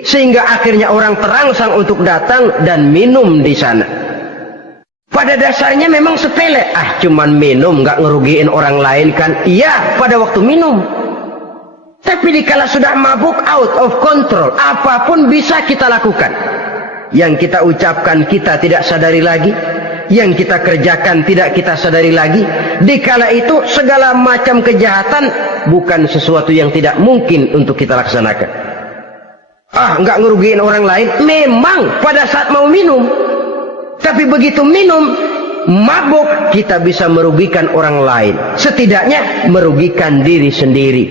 sehingga akhirnya orang terangsang untuk datang dan minum di sana. Pada dasarnya memang sepele, cuman minum, nggak ngerugiin orang lain kan? Iya, pada waktu minum. Tapi dikala sudah mabuk, out of control, apapun bisa kita lakukan. Yang kita ucapkan kita tidak sadari lagi, yang kita kerjakan tidak kita sadari lagi. Dikala itu segala macam kejahatan bukan sesuatu yang tidak mungkin untuk kita laksanakan. Nggak ngerugiin orang lain, memang pada saat mau minum. Tapi begitu minum, mabuk, kita bisa merugikan orang lain. Setidaknya merugikan diri sendiri.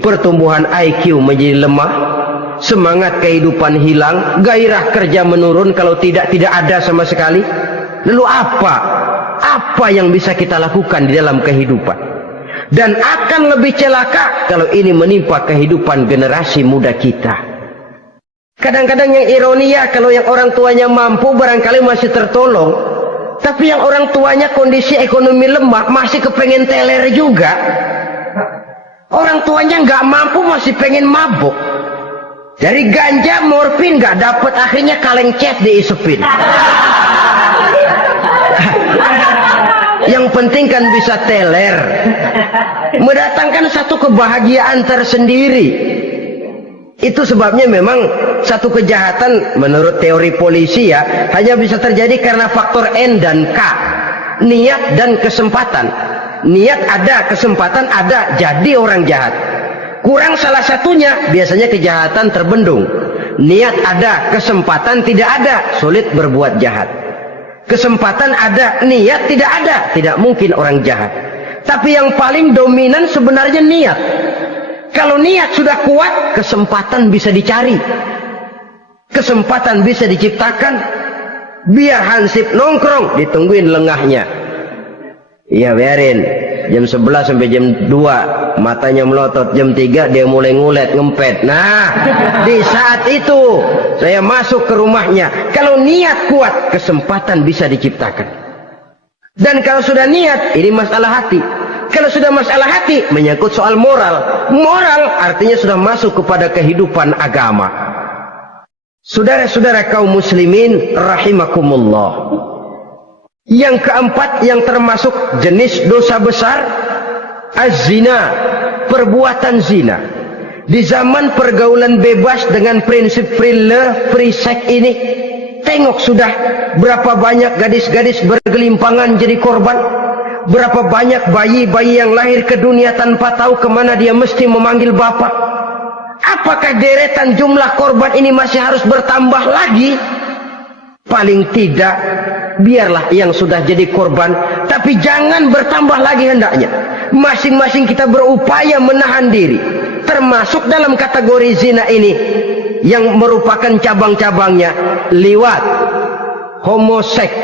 Pertumbuhan IQ menjadi lemah, semangat kehidupan hilang, gairah kerja menurun, kalau tidak ada sama sekali. Lalu apa yang bisa kita lakukan di dalam kehidupan? Dan akan lebih celaka kalau ini menimpa kehidupan generasi muda kita. Kadang-kadang yang ironi ya, kalau yang orang tuanya mampu barangkali masih tertolong, tapi yang orang tuanya kondisi ekonomi lemah masih kepengen teler juga. Orang tuanya nggak mampu masih pengen mabuk. Dari ganja, morfin nggak dapat, akhirnya kaleng cet diisepin. Yang penting kan bisa teler, mendatangkan satu kebahagiaan tersendiri. Itu sebabnya memang satu kejahatan menurut teori polisi ya, hanya bisa terjadi karena faktor N dan K, niat dan kesempatan. Niat ada, kesempatan ada, jadi orang jahat. Kurang salah satunya, biasanya kejahatan terbendung. Niat ada, kesempatan tidak ada, sulit berbuat jahat. Kesempatan ada, niat tidak ada, tidak mungkin orang jahat. Tapi yang paling dominan sebenarnya niat. Kalau niat sudah kuat, kesempatan bisa dicari. Kesempatan bisa diciptakan. Biar Hansip nongkrong, ditungguin lengahnya. Iya biarin. Jam 11 sampai jam 2, matanya melotot. Jam 3 dia mulai ngulet, ngempet. Nah, di saat itu saya masuk ke rumahnya. Kalau niat kuat, kesempatan bisa diciptakan. Dan kalau sudah niat, ini masalah hati. Kalau sudah masalah hati, menyangkut soal moral. Moral artinya sudah masuk kepada kehidupan agama. Saudara-saudara kaum muslimin rahimakumullah. Yang keempat yang termasuk jenis dosa besar, az-zina, perbuatan zina. Di zaman pergaulan bebas dengan prinsip free love, free sex ini, tengok sudah berapa banyak gadis-gadis bergelimpangan jadi korban. Berapa banyak bayi-bayi yang lahir ke dunia tanpa tahu kemana dia mesti memanggil bapak. Apakah deretan jumlah korban ini masih harus bertambah lagi? Paling tidak, biarlah yang sudah jadi korban, tapi jangan bertambah lagi hendaknya. Masing-masing kita berupaya menahan diri. Termasuk dalam kategori zina ini, yang merupakan cabang-cabangnya, liwat, homoseks,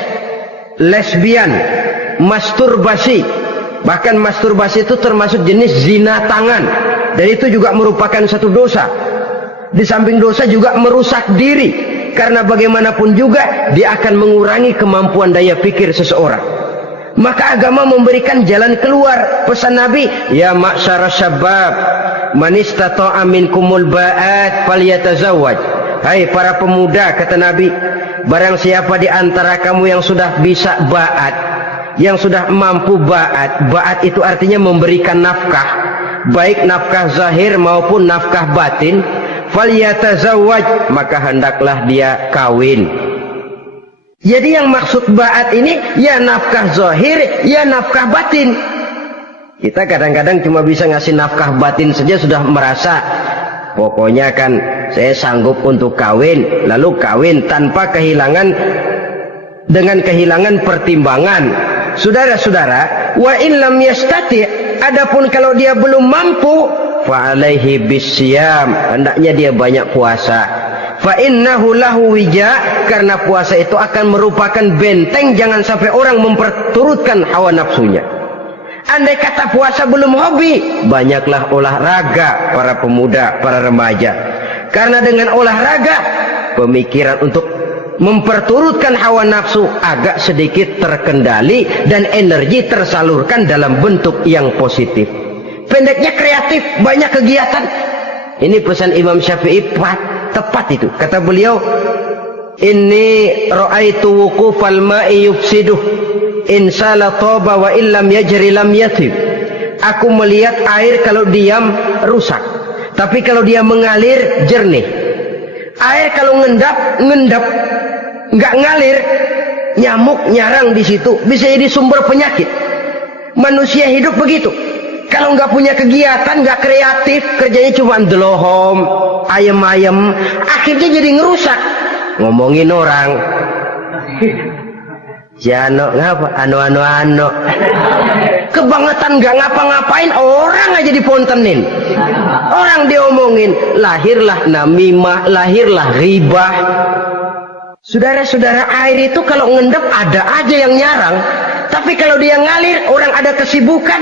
lesbian, masturbasi. Bahkan masturbasi itu termasuk jenis zina tangan, dan itu juga merupakan satu dosa. Di samping dosa juga merusak diri, karena bagaimanapun juga dia akan mengurangi kemampuan daya pikir seseorang. Maka agama memberikan jalan keluar. Pesan Nabi, ya ma'syara syabab, man istata'a minkumul ba'at falyatazawwaj. Hai para pemuda, kata Nabi, barang siapa di antara kamu yang sudah bisa ba'at, yang sudah mampu ba'at. Ba'at itu artinya memberikan nafkah, baik nafkah zahir maupun nafkah batin. Falyatazawwaj, maka hendaklah dia kawin. Jadi yang maksud ba'at ini ya nafkah zahir, ya nafkah batin. Kita kadang-kadang cuma bisa ngasih nafkah batin saja sudah merasa pokoknya kan saya sanggup untuk kawin, lalu kawin tanpa kehilangan, dengan kehilangan pertimbangan. Saudara-saudara, wa in lam yastati, adapun kalau dia belum mampu, fa alaihi bisyam, hendaknya dia banyak puasa. Fa innahu lahu wija, karena puasa itu akan merupakan benteng jangan sampai orang memperturutkan hawa nafsunya. Andai kata puasa belum hobi, banyaklah olahraga para pemuda, para remaja. Karena dengan olahraga, pemikiran untuk memperturutkan hawa nafsu agak sedikit terkendali dan energi tersalurkan dalam bentuk yang positif. Pendeknya kreatif, banyak kegiatan. Ini pesan Imam Syafi'i tepat itu. Kata beliau, inni ra'aitu wuqufal ma'i yufsiduh, insala toba wa illam yajri lam yathib. Aku melihat air kalau diam rusak, tapi kalau dia mengalir jernih. Air kalau ngendap, nggak ngalir, nyamuk nyarang di situ, bisa jadi sumber penyakit. Manusia hidup begitu. Kalau nggak punya kegiatan, nggak kreatif, kerjanya cuma delohom, ayam-ayam, akhirnya jadi ngerusak. Ngomongin orang, Jano ngapa? Ano. Kebangetan nggak ngapa-ngapain, orang aja dipontenin, orang diomongin, lahirlah namimah, lahirlah ribah. Saudara-saudara, air itu kalau ngendap ada aja yang nyarang, tapi kalau dia ngalir, orang ada kesibukan,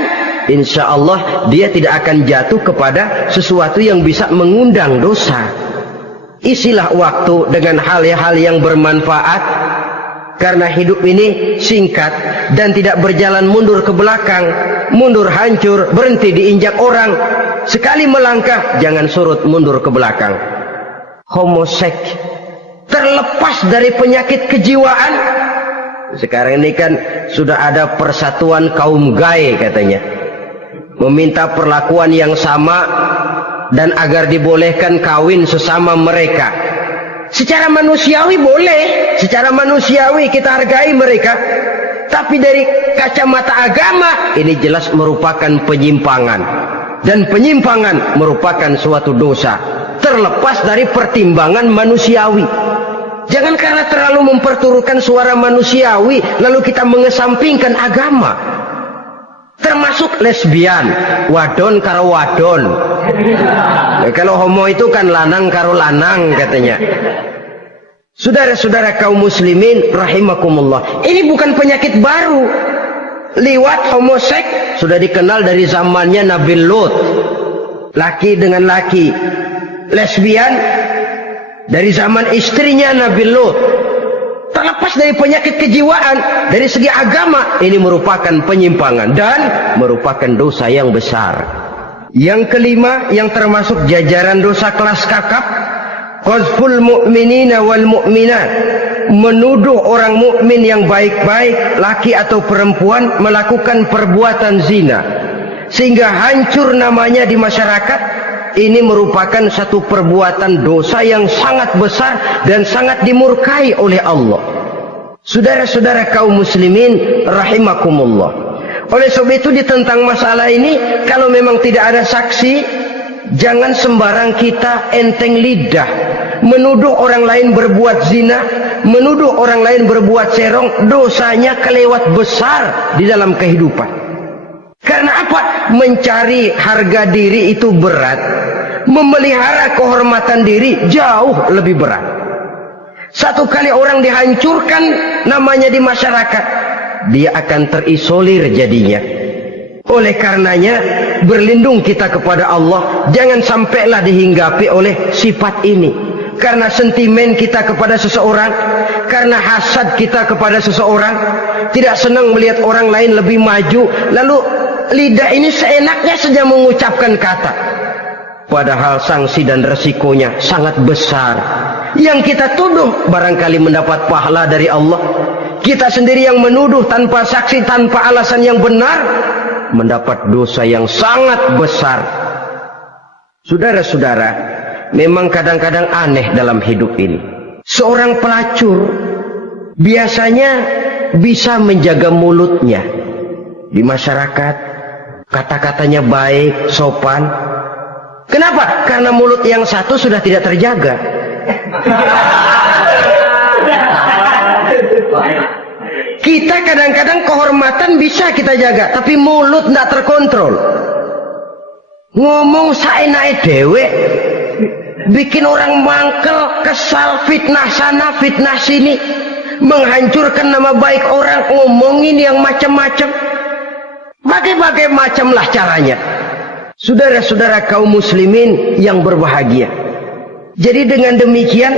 insya Allah dia tidak akan jatuh kepada sesuatu yang bisa mengundang dosa. Isilah waktu dengan hal-hal yang bermanfaat, karena hidup ini singkat dan tidak berjalan mundur ke belakang, mundur hancur, berhenti diinjak orang. Sekali melangkah, jangan surut mundur ke belakang. Homoseks, terlepas dari penyakit kejiwaan. Sekarang ini kan sudah ada persatuan kaum gay katanya, meminta perlakuan yang sama dan agar dibolehkan kawin sesama mereka. Secara manusiawi boleh, secara manusiawi kita hargai mereka, tapi dari kacamata agama ini jelas merupakan penyimpangan, dan penyimpangan merupakan suatu dosa terlepas dari pertimbangan manusiawi. Jangan karena terlalu memperturutkan suara manusiawi lalu kita mengesampingkan agama. Termasuk lesbian, wadon karo wadon. Ya, kalau homo itu kan lanang karo lanang katanya. Saudara-saudara kaum muslimin rahimakumullah, ini bukan penyakit baru. Liwat, homoseks sudah dikenal dari zamannya Nabi Lut, laki dengan laki. Lesbian dari zaman istrinya Nabi Lut. Terlepas dari penyakit kejiwaan, dari segi agama ini merupakan penyimpangan dan merupakan dosa yang besar. Yang kelima, yang termasuk jajaran dosa kelas kakap, qazful mu'minina wal mu'minat, menuduh orang mukmin yang baik-baik, laki atau perempuan, melakukan perbuatan zina sehingga hancur namanya di masyarakat. Ini merupakan satu perbuatan dosa yang sangat besar dan sangat dimurkai oleh Allah. Saudara-saudara kaum muslimin rahimakumullah, oleh sebab itu tentang masalah ini, kalau memang tidak ada saksi, jangan sembarang kita enteng lidah menuduh orang lain berbuat zina, menuduh orang lain berbuat serong. Dosanya kelewat besar di dalam kehidupan. Karena apa? Mencari harga diri itu berat, memelihara kehormatan diri jauh lebih berat. Satu kali orang dihancurkan namanya di masyarakat, dia akan terisolir jadinya. Oleh karenanya berlindung kita kepada Allah, jangan sampailah dihinggapi oleh sifat ini. Karena sentimen kita kepada seseorang, karena hasad kita kepada seseorang, tidak senang melihat orang lain lebih maju, lalu lidah ini seenaknya saja mengucapkan kata, padahal sanksi dan resikonya sangat besar. Yang kita tuduh barangkali mendapat pahala dari Allah, kita sendiri yang menuduh tanpa saksi, tanpa alasan yang benar, mendapat dosa yang sangat besar. Saudara-saudara, memang kadang-kadang aneh dalam hidup ini. Seorang pelacur biasanya bisa menjaga mulutnya di masyarakat, kata-katanya baik, sopan. Kenapa? Karena mulut yang satu sudah tidak terjaga. Kita kadang-kadang kehormatan bisa kita jaga, tapi mulut tidak terkontrol. Ngomong saenake dewe, bikin orang mangkel, kesal, fitnah sana, fitnah sini, menghancurkan nama baik orang, ngomongin yang macam-macam. Bagai-bagai macamlah caranya. Saudara-saudara kaum muslimin yang berbahagia, jadi dengan demikian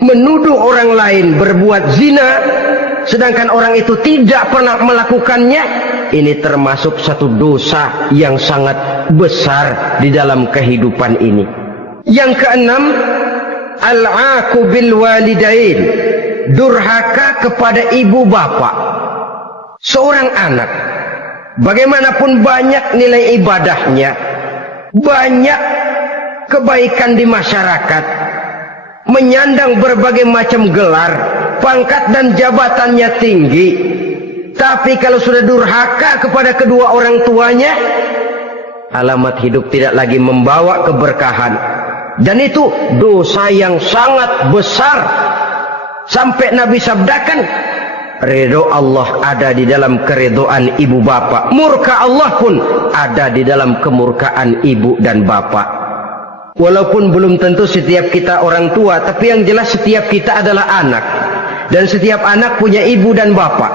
menuduh orang lain berbuat zina sedangkan orang itu tidak pernah melakukannya, ini termasuk satu dosa yang sangat besar di dalam kehidupan ini. Yang keenam, al-'aqu bil walidain, durhaka kepada ibu bapak. Seorang anak bagaimanapun banyak nilai ibadahnya, banyak kebaikan di masyarakat, menyandang berbagai macam gelar, pangkat dan jabatannya tinggi, tapi kalau sudah durhaka kepada kedua orang tuanya, alamat hidup tidak lagi membawa keberkahan, dan itu dosa yang sangat besar. Sampai Nabi sabdakan, ridho Allah ada di dalam keridhaan ibu bapak, murka Allah pun ada di dalam kemurkaan ibu dan bapak. Walaupun belum tentu setiap kita orang tua, tapi yang jelas setiap kita adalah anak, dan setiap anak punya ibu dan bapak.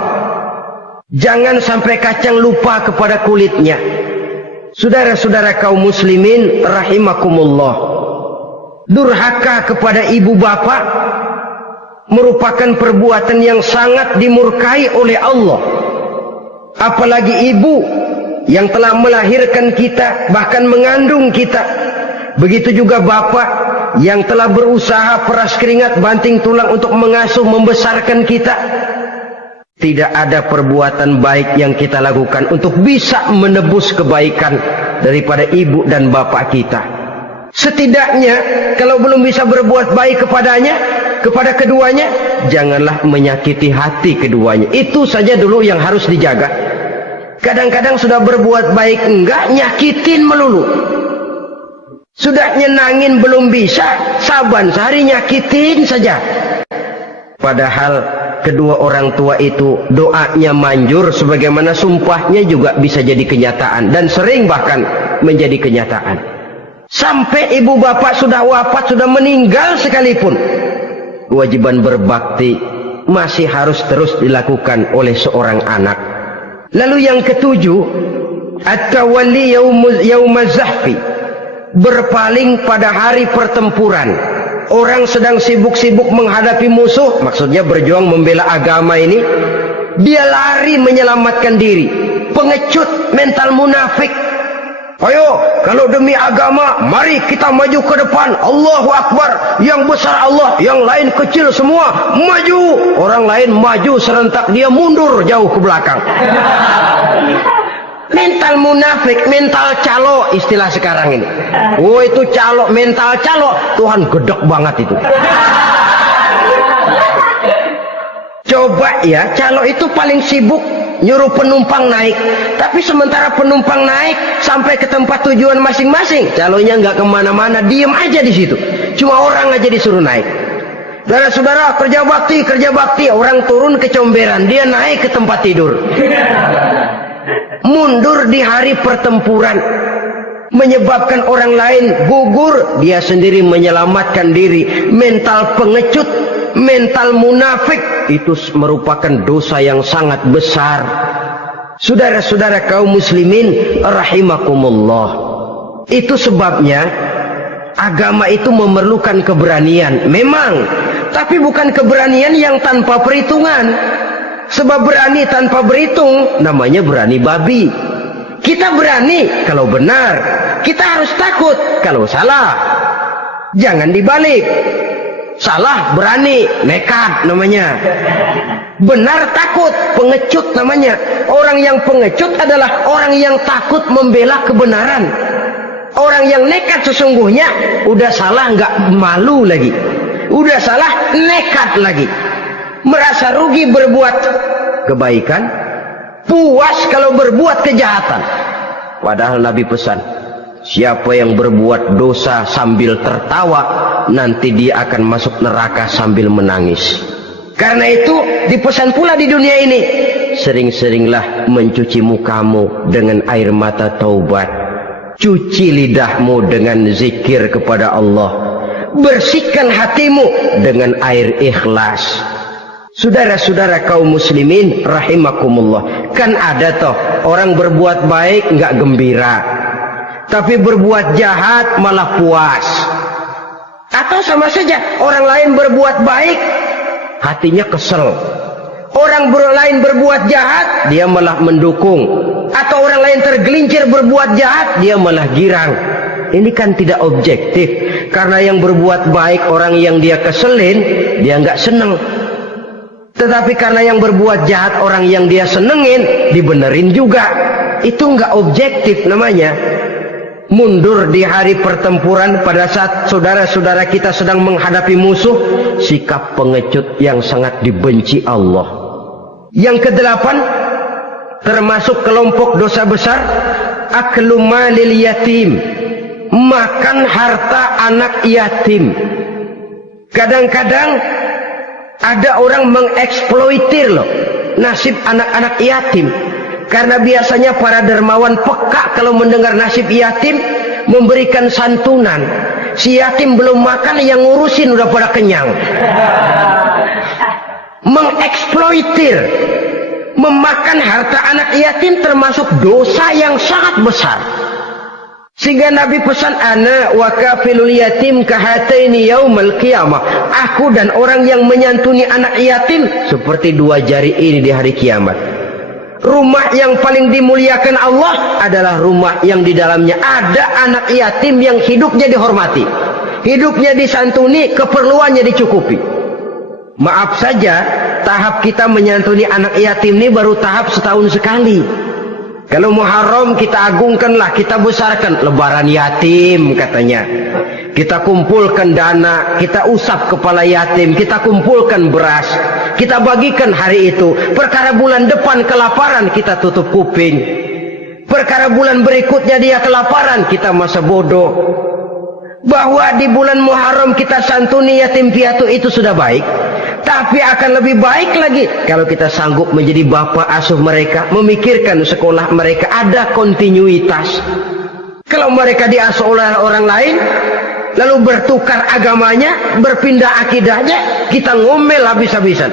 Jangan sampai kacang lupa kepada kulitnya. Saudara-saudara kaum muslimin rahimakumullah, durhaka kepada ibu bapak merupakan perbuatan yang sangat dimurkai oleh Allah. Apalagi ibu yang telah melahirkan kita, bahkan mengandung kita. Begitu juga bapak yang telah berusaha peras keringat banting tulang untuk mengasuh membesarkan kita. Tidak ada perbuatan baik yang kita lakukan untuk bisa menebus kebaikan daripada ibu dan bapak kita. Setidaknya kalau belum bisa berbuat baik kepadanya, kepada keduanya, janganlah menyakiti hati keduanya. Itu saja dulu yang harus dijaga. Kadang-kadang sudah berbuat baik enggak, nyakitin melulu. Sudah nyenangin belum bisa, saban sehari nyakitin saja. Padahal kedua orang tua itu doanya manjur, sebagaimana sumpahnya juga bisa jadi kenyataan dan sering bahkan menjadi kenyataan. Sampai ibu bapak sudah wafat, sudah meninggal sekalipun, kewajiban berbakti masih harus terus dilakukan oleh seorang anak. Lalu yang ketujuh, at-tawalli yaumaz zahfi, berpaling pada hari pertempuran. Orang sedang sibuk-sibuk menghadapi musuh, maksudnya berjuang membela agama ini, dia lari menyelamatkan diri. Pengecut, mental munafik. Ayo, kalau demi agama, mari kita maju ke depan. Allahu Akbar, yang besar Allah, yang lain kecil semua, maju. Orang lain maju serentak, dia mundur jauh ke belakang. Mental munafik, mental calo, istilah sekarang ini. Oh, itu calo, mental calo. Tuhan gedek banget itu. Coba ya, calo itu paling sibuk nyuruh penumpang naik. Tapi sementara penumpang naik sampai ke tempat tujuan masing-masing, calonya nggak kemana-mana, diem aja di situ. Cuma orang aja disuruh naik. Saudara-saudara, kerja bakti. Orang turun ke comberan, dia naik ke tempat tidur. Mundur di hari pertempuran, menyebabkan orang lain gugur, dia sendiri menyelamatkan diri. Mental pengecut, mental munafik, itu merupakan dosa yang sangat besar. Saudara-saudara kaum muslimin rahimakumullah, itu sebabnya agama itu memerlukan keberanian memang, tapi bukan keberanian yang tanpa perhitungan. Sebab berani tanpa berhitung namanya berani babi. Kita berani kalau benar, kita harus takut kalau salah. Jangan dibalik. Salah berani, nekat namanya. Benar takut, pengecut namanya. Orang yang pengecut adalah orang yang takut membela kebenaran. Orang yang nekat sesungguhnya udah salah nggak malu lagi, udah salah nekat lagi. Merasa rugi berbuat kebaikan, puas kalau berbuat kejahatan. Padahal Nabi pesan, siapa yang berbuat dosa sambil tertawa, nanti dia akan masuk neraka sambil menangis. Karena itu dipesan pula di dunia ini, sering-seringlah mencuci mukamu dengan air mata taubat, cuci lidahmu dengan zikir kepada Allah, bersihkan hatimu dengan air ikhlas. Saudara-saudara kaum muslimin rahimakumullah, kan ada toh orang berbuat baik nggak gembira, tapi berbuat jahat malah puas. Atau sama saja, orang lain berbuat baik hatinya kesel, orang lain berbuat jahat dia malah mendukung, atau orang lain tergelincir berbuat jahat dia malah girang. Ini kan tidak objektif, karena yang berbuat baik orang yang dia keselin dia nggak seneng. Tetapi karena yang berbuat jahat orang yang dia senengin dibenerin juga. Itu nggak objektif namanya. Mundur di hari pertempuran pada saat saudara-saudara kita sedang menghadapi musuh, sikap pengecut yang sangat dibenci Allah. Yang kedelapan, termasuk kelompok dosa besar, aklu malil yatim, makan harta anak yatim. Kadang-kadang ada orang mengeksploitir loh nasib anak-anak yatim. Karena biasanya para dermawan peka kalau mendengar nasib yatim, memberikan santunan. Si yatim belum makan, yang ngurusin udah pada kenyang. Mengeksploitir, memakan harta anak yatim termasuk dosa yang sangat besar. Sehingga Nabi pesan, ana wa kafilul yatim kahataini yaumal qiyamah. Aku dan orang yang menyantuni anak yatim seperti dua jari ini di hari kiamat. Rumah yang paling dimuliakan Allah adalah rumah yang di dalamnya ada anak yatim yang hidupnya dihormati, hidupnya disantuni, keperluannya dicukupi. Maaf saja, tahap kita menyantuni anak yatim ini baru tahap setahun sekali. Kalau Muharram kita agungkanlah, kita besarkan. Lebaran yatim katanya. Kita kumpulkan dana, kita usap kepala yatim, kita kumpulkan beras, kita bagikan hari itu. Perkara bulan depan kelaparan, kita tutup kuping. Perkara bulan berikutnya dia kelaparan, kita masa bodoh. Bahwa di bulan Muharram kita santuni yatim piatu itu sudah baik. Tapi akan lebih baik lagi kalau kita sanggup menjadi bapak asuh mereka, memikirkan sekolah mereka ada kontinuitas. Kalau mereka diasuh oleh orang lain, lalu bertukar agamanya, berpindah akidahnya, kita ngomel habis-habisan.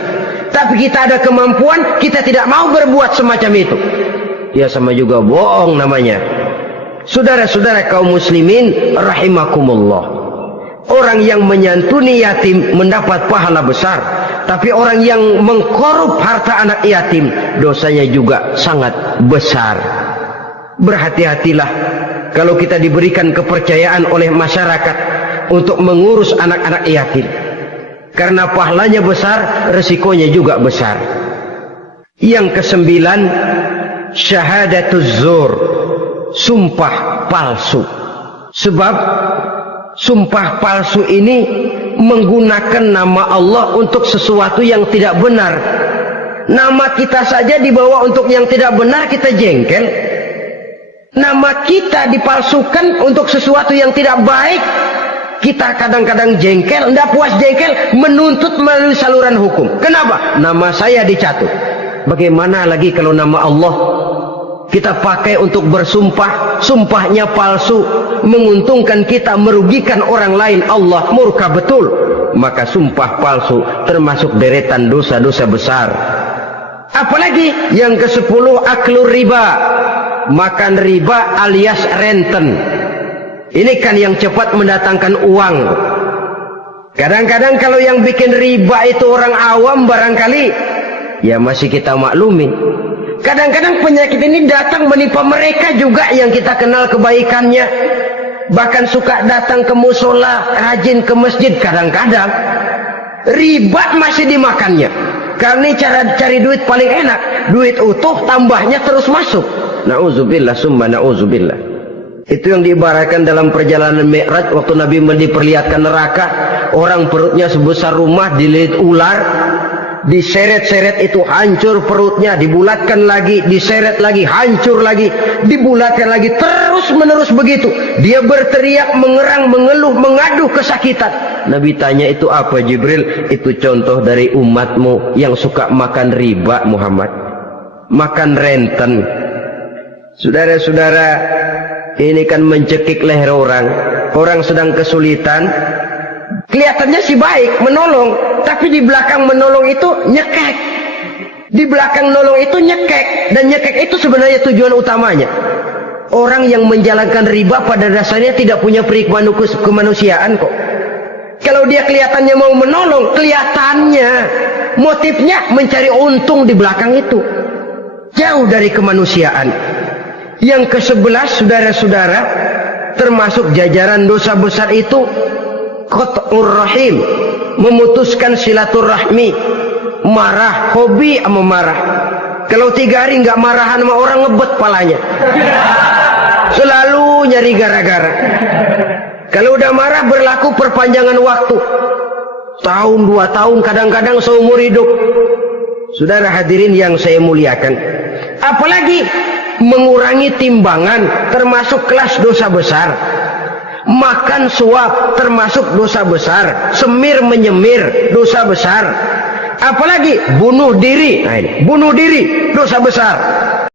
Tapi kita ada kemampuan, kita tidak mau berbuat semacam itu. Ya sama juga bohong namanya. Saudara-saudara kaum muslimin rahimakumullah. Orang yang menyantuni yatim mendapat pahala besar. Tapi orang yang mengkorup harta anak yatim, dosanya juga sangat besar. Berhati-hatilah kalau kita diberikan kepercayaan oleh masyarakat untuk mengurus anak-anak yatim. Karena pahalanya besar, resikonya juga besar. Yang kesembilan, syahadatuz zur, sumpah palsu. Sebab sumpah palsu ini menggunakan nama Allah untuk sesuatu yang tidak benar. Nama kita saja dibawa untuk yang tidak benar, kita jengkel. Nama kita dipalsukan untuk sesuatu yang tidak baik, kita kadang-kadang jengkel, tidak puas jengkel, menuntut melalui saluran hukum. Kenapa? Nama saya dicatut. Bagaimana lagi kalau nama Allah kita pakai untuk bersumpah, sumpahnya palsu, menguntungkan kita, merugikan orang lain, Allah murka betul. Maka sumpah palsu termasuk deretan dosa-dosa besar. Apalagi yang ke-10, aklur riba, makan riba alias renten. Ini kan yang cepat mendatangkan uang. Kadang-kadang kalau yang bikin riba itu orang awam barangkali, ya masih kita maklumi. Kadang-kadang penyakit ini datang menimpa mereka juga yang kita kenal kebaikannya. Bahkan suka datang ke musola, rajin ke masjid. Kadang-kadang riba masih dimakannya. Karena cara cari duit paling enak. Duit utuh, tambahnya terus masuk. Na'udzubillah summa na'udzubillah. Itu yang diibaratkan dalam perjalanan Mi'raj waktu Nabi diperlihatkan neraka. Orang perutnya sebesar rumah dililit ular. Diseret-seret itu hancur perutnya, dibulatkan lagi, diseret lagi, hancur lagi, dibulatkan lagi, terus menerus begitu. Dia berteriak, mengerang, mengeluh, mengadu kesakitan. Nabi tanya, itu apa Jibril? Itu contoh dari umatmu yang suka makan riba Muhammad, makan renten. Saudara-saudara, ini kan mencekik leher orang. Orang sedang kesulitan, kelihatannya sih baik, menolong. Tapi di belakang menolong itu nyekek. Di belakang nolong itu nyekek. Dan nyekek itu sebenarnya tujuan utamanya. Orang yang menjalankan riba pada dasarnya tidak punya perikman kemanusiaan kok. Kalau dia kelihatannya mau menolong, kelihatannya motifnya mencari untung di belakang itu. Jauh dari kemanusiaan. Yang ke-11, saudara-saudara, termasuk jajaran dosa besar itu qat'ur rahim, memutuskan silaturahmi. Marah, hobi sama marah. Kalau 3 hari nggak marahan sama orang, ngebet palanya. Selalu nyari gara-gara. Kalau udah marah berlaku perpanjangan waktu. Tahun, 2 tahun, kadang-kadang seumur hidup. Saudara hadirin yang saya muliakan. Apalagi mengurangi timbangan termasuk kelas dosa besar. Makan suap termasuk dosa besar. Semir menyemir dosa besar. Apalagi bunuh diri. Nah ini, bunuh diri dosa besar.